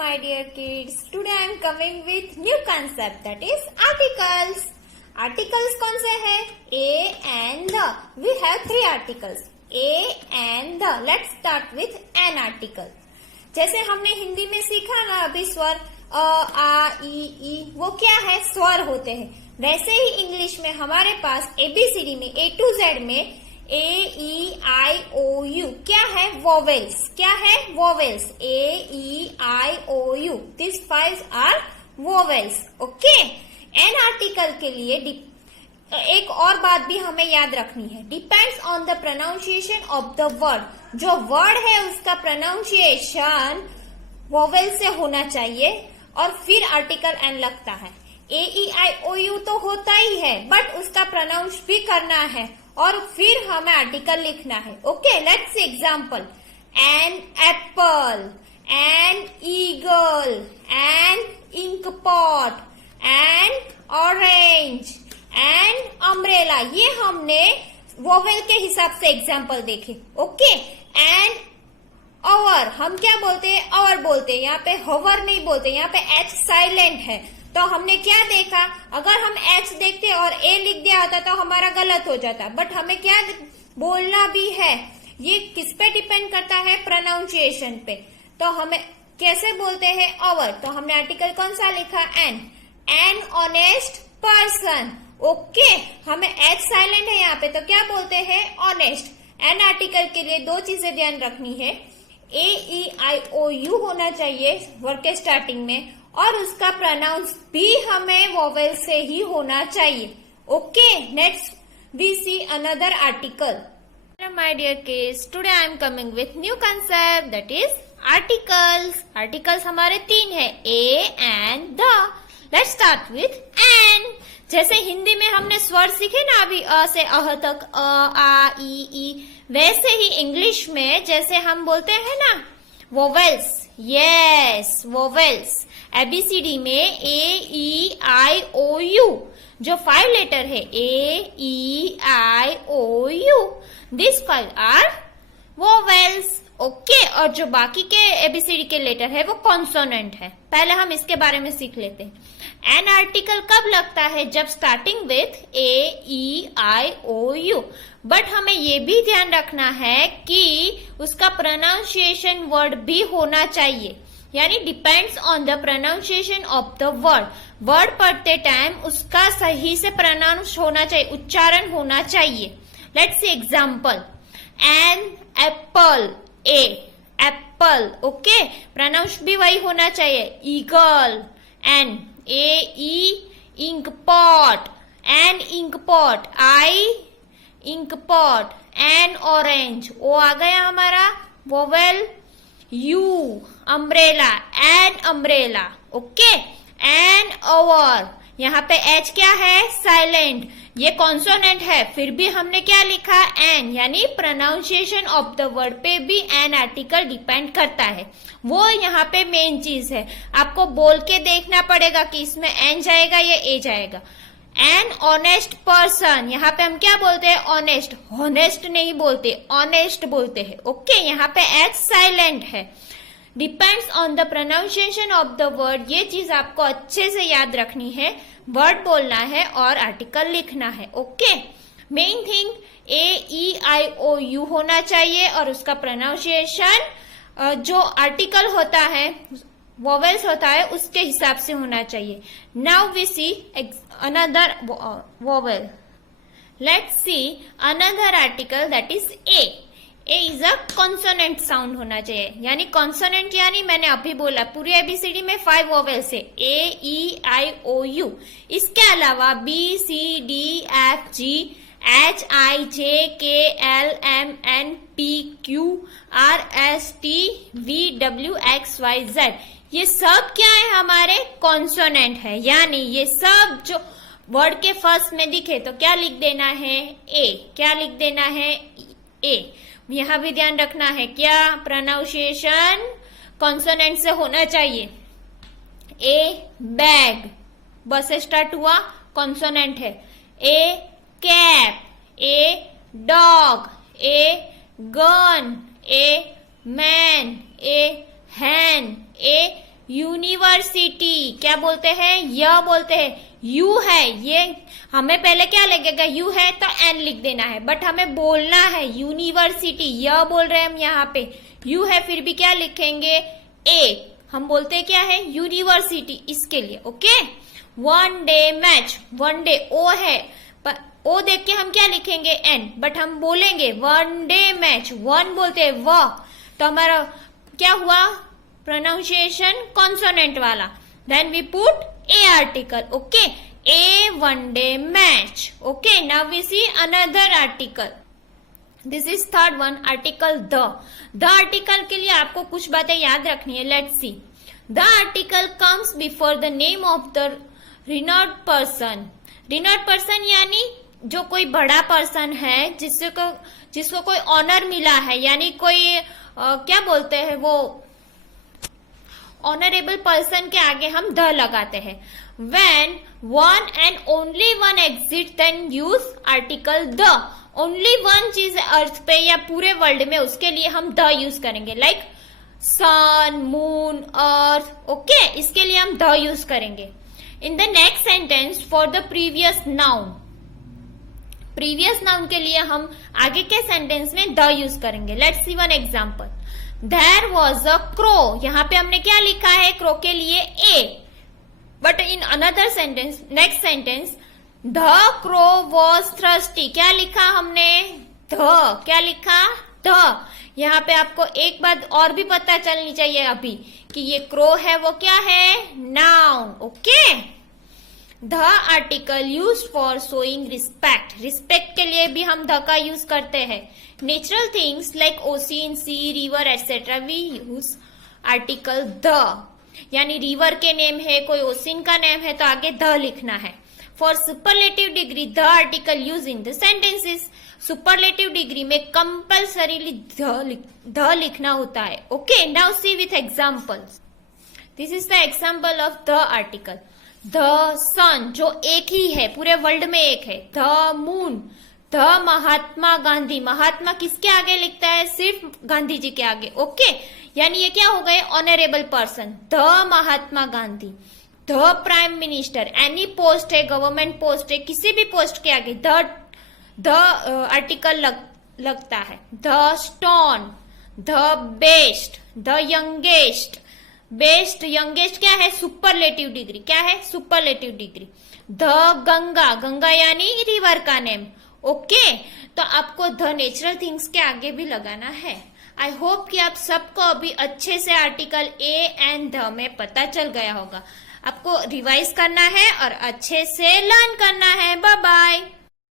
my dear kids. Today I am coming with new concept, that is articles. Articles कौन से हैं? A and the. We have three articles. A and the. Let's start with an article. जैसे हमने हिंदी में सीखा ना अभी स्वर अ, आ, ई, वो क्या है? स्वर होते हैं. वैसे ही इंग्लिश में हमारे पास ABCD में A to Z में A-E-I-O-U क्या है? वोवेल्स. क्या है? Vowels. A-E-I-O-U. These five are vowels. Okay. An article के लिए एक और बात भी हमें याद रखनी है. Depends on the pronunciation of the word. जो वर्ड है उसका प्रोनाउंसिएशन वोवेल से होना चाहिए और फिर आर्टिकल एन लगता है. A-E-I-O-U तो होता ही है बट उसका प्रोनाउंस भी करना है और फिर हमें आर्टिकल लिखना है. Okay, let's see example. An apple, an eagle, an ink pot, an orange, an umbrella. ये हमने वोवेल के हिसाब से एग्जांपल देखे. ओके. एन अवर, हम क्या बोलते हैं? अवर बोलते हैं. यहाँ पे हवर नहीं बोलते, यहाँ पे एच साइलेंट है. तो हमने क्या देखा? अगर हम एच देखते और ए लिख दिया होता तो हमारा गलत हो जाता. बट हमें क्या बोलना भी है, ये किस पे डिपेंड करता है? प्रोनाउंसिएशन पे. तो हमें कैसे बोलते हैं? अवर. तो हमने आर्टिकल कौन सा लिखा? An. An honest person. Okay. हमें एच साइलेंट है यहाँ पे तो क्या बोलते हैं? ऑनेस्ट. एन आर्टिकल के लिए दो चीजें ध्यान रखनी है. A-E-I-O-U होना चाहिए वर्ड के स्टार्टिंग में और उसका प्रोनाउंस भी हमें वोवेल से ही होना चाहिए. Okay. Next we see another article. My dear kids, today I am coming with new concept, that is articles. Articles हमारे तीन है, a and the. Let's start with an. जैसे हिंदी में हमने स्वर सीखे ना अभी अ से अह तक, अ, आ, ई, वैसे ही इंग्लिश में जैसे हम बोलते हैं ना वोवेल्स. Yes, vowels. ABCD में A-E-I-O-U जो 5 लेटर है, A-E-I-O-U. This 5 are vowels. Okay. और जो बाकी के ABCD के लेटर है वो कॉन्सोनेंट है. पहले हम इसके बारे में सीख लेते हैं. एन आर्टिकल कब लगता है? जब स्टार्टिंग विथ A-E-I-O-U. बट हमें ये भी ध्यान रखना है कि उसका प्रोनाउंसिएशन वर्ड भी होना चाहिए. यानी depends on the pronunciation of the word. Word पढ़ते टाइम उसका सही से प्रोनाउंस होना चाहिए, उच्चारण होना चाहिए. Let's see example. An apple, a apple. Okay. Pronounce भी वही होना चाहिए. Eagle, an, A E, ink pot, an ink pot, I ink pot, an orange. O आ गया हमारा vowel. U umbrella, an umbrella. Okay. An over. यहाँ पे H क्या है? साइलेंट. ये कॉन्सोनेंट है फिर भी हमने क्या लिखा? एन. यानी प्रोनाउंसिएशन ऑफ द वर्ड पे भी एन आर्टिकल डिपेंड करता है. वो यहाँ पे मेन चीज है. आपको बोल के देखना पड़ेगा कि इसमें एन जाएगा या ए जाएगा. N honest person. यहाँ पे हम क्या बोलते हैं? ऑनेस्ट. हॉनेस्ट नहीं बोलते, ऑनेस्ट बोलते हैं. ओके. यहाँ पे एच साइलेंट है. Depends on the pronunciation of the word. ये चीज आपको अच्छे से याद रखनी है. वर्ड बोलना है और आर्टिकल लिखना है. ओके. मेन थिंग A-E-I-O-U होना चाहिए और उसका प्रोनाउंसिएशन जो आर्टिकल होता है, वोवेल्स होता है, उसके हिसाब से होना चाहिए. Now we see another vowel. Let's see another article, that is a. A is a consonant sound होना चाहिए. यानी कॉन्सोनेंट यानी मैंने अभी बोला पूरी ABCD में 5 वोवेल्स है. A-E-I-O-U. इसके अलावा B, C, D, F, G, H, I, J, K, L, M, N, P, Q, R, S, T, V, W, X, Y, Z. ये सब क्या है? हमारे कॉन्सोनेंट है. यानी ये सब जो वर्ड के फर्स्ट में दिखे तो क्या लिख देना है? ए. क्या लिख देना है? ए. यहाँ भी ध्यान रखना है क्या? प्रोनाउंसिएशन कॉन्सोनेंट से होना चाहिए. ए बैग, बस से स्टार्ट हुआ, कॉन्सोनेंट है. A cap, a dog, a gun, a man, a hen, a university. क्या बोलते हैं? य बोलते हैं। यू है, ये हमें पहले क्या लगेगा? यू है तो एन लिख देना है, बट हमें बोलना है यूनिवर्सिटी। य बोल रहे हैं हम यहाँ पे, यू है फिर भी क्या लिखेंगे? ए। हम बोलते हैं क्या है? यूनिवर्सिटी, इसके लिए। Okay. One day match, one day O है, ओ देख के हम क्या लिखेंगे? एन, बट हम बोलेंगे वन डे मैच। वन बोलते हैं व, तो हमारा क्या हुआ? प्रोनाउंसिएशन कॉन्सोनेंट वाला। Then we put a article. Okay, a one day match. Okay, now we see another article. This is third one, article the. The article के लिए आपको कुछ बातें याद रखनी है। Let's see. The article comes before the name of the renowned person. Renowned person यानी जो कोई बड़ा पर्सन है, जिसको कोई ऑनर मिला है, यानी कोई क्या बोलते हैं वो, ऑनरेबल पर्सन के आगे हम द लगाते हैं। When one and only one exists, then use article the। Only one चीज अर्थ पे या पूरे वर्ल्ड में, उसके लिए हम द यूज करेंगे। Like sun, moon, earth. Okay, इसके लिए हम द यूज करेंगे। In the next sentence for the previous noun, previous noun के लिए हम आगे के सेंटेंस में द यूज करेंगे। Let's see one example. There was a crow. यहाँ पे हमने क्या लिखा है? क्रो के लिए a, but in another sentence, next sentence, the crow was thirsty. क्या लिखा हमने? ध। क्या लिखा? ध। यहाँ पे आपको एक बात और भी पता चलनी चाहिए अभी, कि ये क्रो है वो क्या है? Noun. Okay. The article use for showing respect. Respect के लिए भी हम द का यूज करते हैं। Natural things like ocean, sea, river etcetera, we use article the. यानी रिवर के नेम है, कोई ओशियन का नेम है, तो आगे द लिखना है। For superlative degree the article use in the sentences. Superlative degree में कंपल्सरीली द लिखना होता है। Okay, now see with examples. This is the example of the article. The sun, जो एक ही है, पूरे वर्ल्ड में एक है। The moon, the Mahatma Gandhi. Mahatma किसके आगे लिखता है? सिर्फ गांधी जी के आगे। ओके, यानी ये क्या हो गए? Honourable person. The Mahatma Gandhi. The prime minister, any post है, गवर्नमेंट पोस्ट है, किसी भी पोस्ट के आगे द आर्टिकल लगता है। The stone, the best, the youngest. Best, youngest क्या है? Superlative degree. क्या है? Superlative degree. The Ganga, Ganga यानी रिवर का नेम। ओके, तो आपको द नेचुरल थिंग्स के आगे भी लगाना है। आई होप कि आप सबको अभी अच्छे से आर्टिकल ए एंड द में पता चल गया होगा। आपको रिवाइज करना है और अच्छे से लर्न करना है। Bye bye.